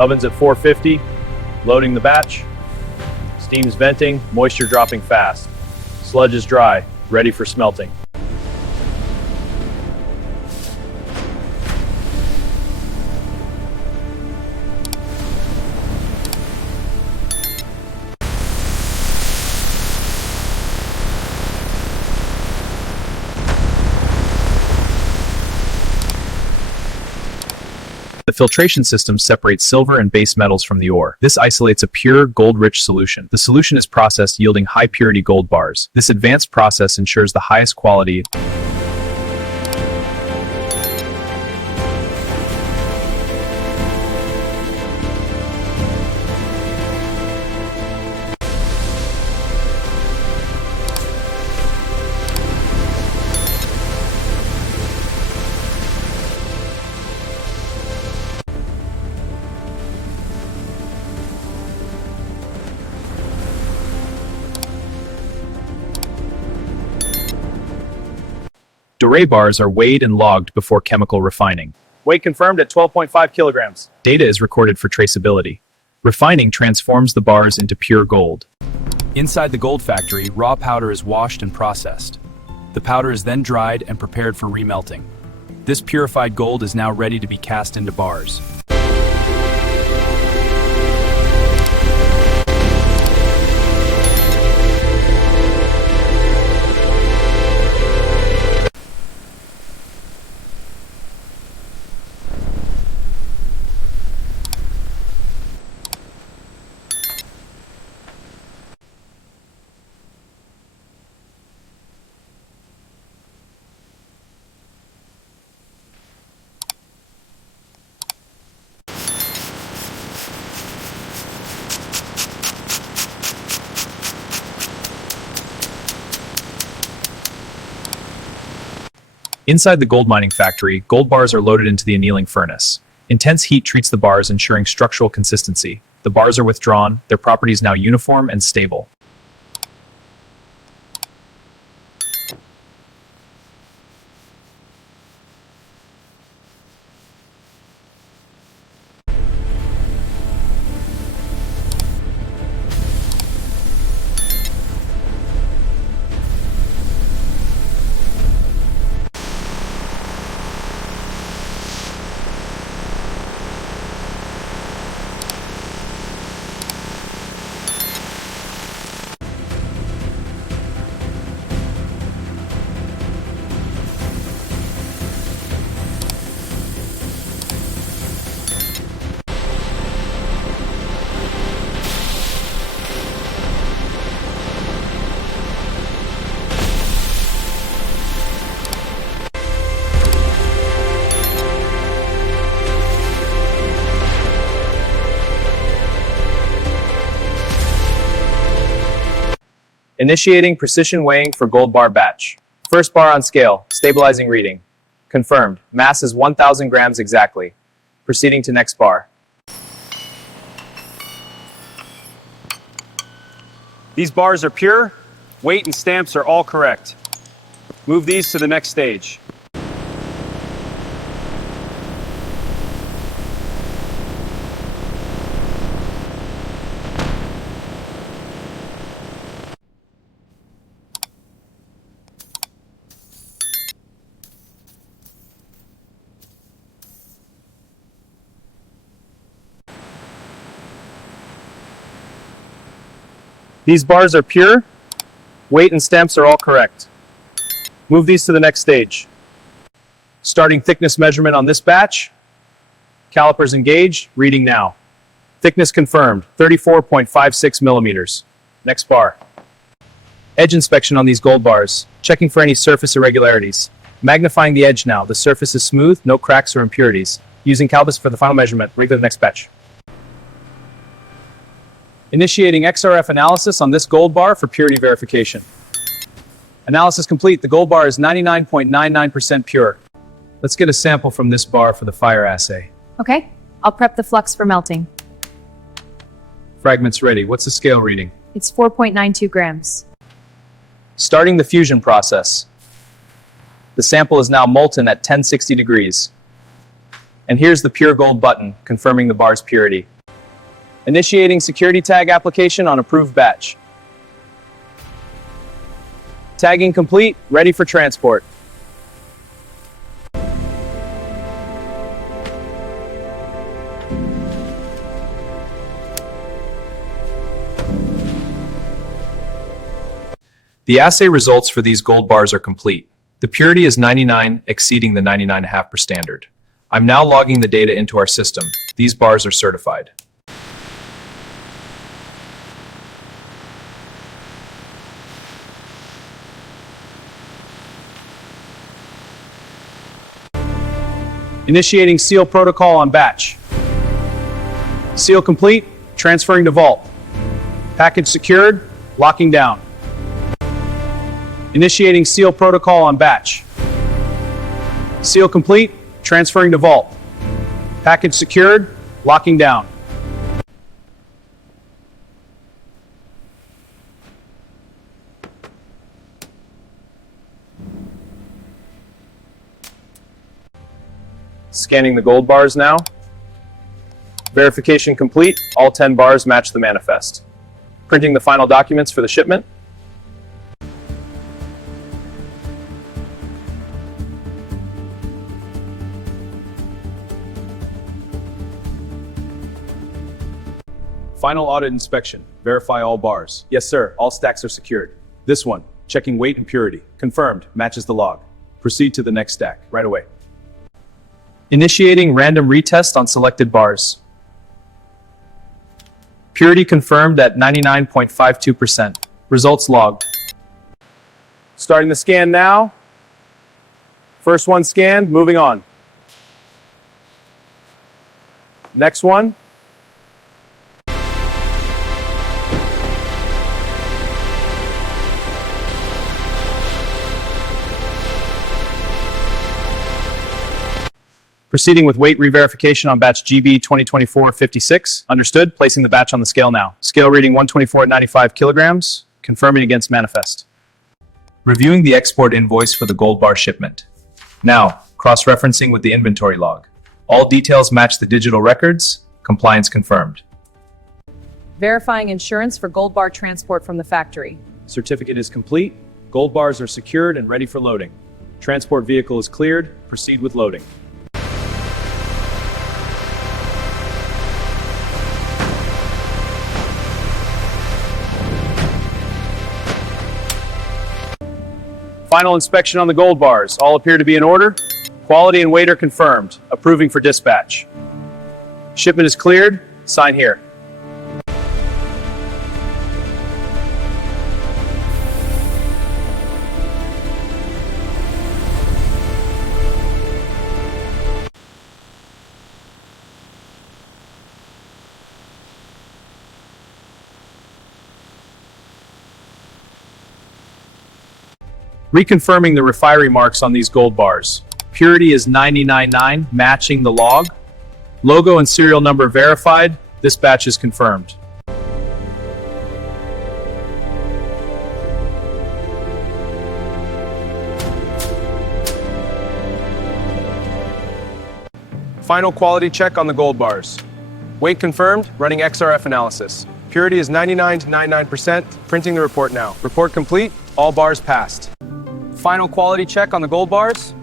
Oven's at 450, loading the batch. Steam's venting, moisture dropping fast. Sludge is dry, ready for smelting. The filtration system separates silver and base metals from the ore. This isolates a pure, gold-rich solution. The solution is processed, yielding high-purity gold bars. This advanced process ensures the highest quality. Doré bars are weighed and logged before chemical refining. Weight confirmed at 12.5 kilograms. Data is recorded for traceability. Refining transforms the bars into pure gold. Inside the gold factory, raw powder is washed and processed. The powder is then dried and prepared for remelting. This purified gold is now ready to be cast into bars. Inside the gold mining factory, gold bars are loaded into the annealing furnace. Intense heat treats the bars, ensuring structural consistency. The bars are withdrawn, their properties now uniform and stable. Initiating precision weighing for gold bar batch. First bar on scale, stabilizing reading. Confirmed, mass is 1,000 grams exactly. Proceeding to next bar. These bars are pure, weight and stamps are all correct. Move these to the next stage. These bars are pure, weight and stamps are all correct. Move these to the next stage. Starting thickness measurement on this batch. Calipers engaged, reading now. Thickness confirmed, 34.56 millimeters. Next bar. Edge inspection on these gold bars, checking for any surface irregularities. Magnifying the edge now, the surface is smooth, no cracks or impurities. Using calipers for the final measurement, read the next batch. Initiating XRF analysis on this gold bar for purity verification. Analysis complete. The gold bar is 99.99% pure. Let's get a sample from this bar for the fire assay. Okay, I'll prep the flux for melting. Fragments ready. What's the scale reading? It's 4.92 grams. Starting the fusion process. The sample is now molten at 1060 degrees. And here's the Pure Gold button, confirming the bar's purity. Initiating security tag application on approved batch. Tagging complete, ready for transport. The assay results for these gold bars are complete. The purity is 99, exceeding the 99.5 per standard. I'm now logging the data into our system. These bars are certified. Initiating seal protocol on batch. Seal complete, transferring to vault. Package secured, locking down. Initiating seal protocol on batch. Seal complete, transferring to vault. Package secured, locking down. Scanning the gold bars now. Verification complete, all 10 bars match the manifest. Printing the final documents for the shipment. Final audit inspection. Verify all bars. Yes, sir. All stacks are secured. This one, checking weight and purity. Confirmed. Matches the log. Proceed to the next stack. Right away. Initiating random retest on selected bars. Purity confirmed at 99.52%. Results logged. Starting the scan now. First one scanned. Moving on. Next one. Proceeding with weight re-verification on batch GB 2024-56. Understood. Placing the batch on the scale now. Scale reading 124.95 kilograms. Confirming against manifest. Reviewing the export invoice for the gold bar shipment. Now, cross-referencing with the inventory log. All details match the digital records. Compliance confirmed. Verifying insurance for gold bar transport from the factory. Certificate is complete. Gold bars are secured and ready for loading. Transport vehicle is cleared. Proceed with loading. Final inspection on the gold bars. All appear to be in order. Quality and weight are confirmed. Approving for dispatch. Shipment is cleared. Sign here. Reconfirming the refinery marks on these gold bars. Purity is 99.9, matching the log. Logo and serial number verified. This batch is confirmed. Final quality check on the gold bars. Weight confirmed, running XRF analysis. Purity is 99 to 99%, printing the report now. Report complete, all bars passed. Final quality check on the gold bars.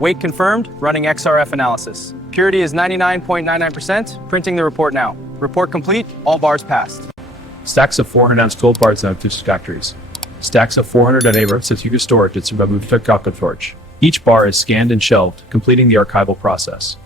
Weight confirmed, running XRF analysis. Purity is 99.99%, printing the report now. Report complete, all bars passed. Stacks of 400-ounce gold bars now to factories. Stacks of 400 at says you can store it. It's about torch. Each bar is scanned and shelved, completing the archival process.